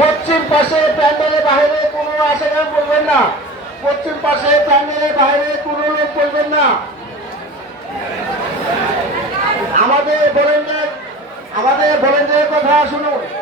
পশ্চিম পাশে প্যান্ডেলের বাইরে কোনো আশাকার করবেন না। পশ্চিম পাশে প্যান্ডেলের বাইরে কোনো লোক করবেন না। আমাদের ভলেন্টিয়ার আমাদের ভলেন্টিয়ার কথা শুনুন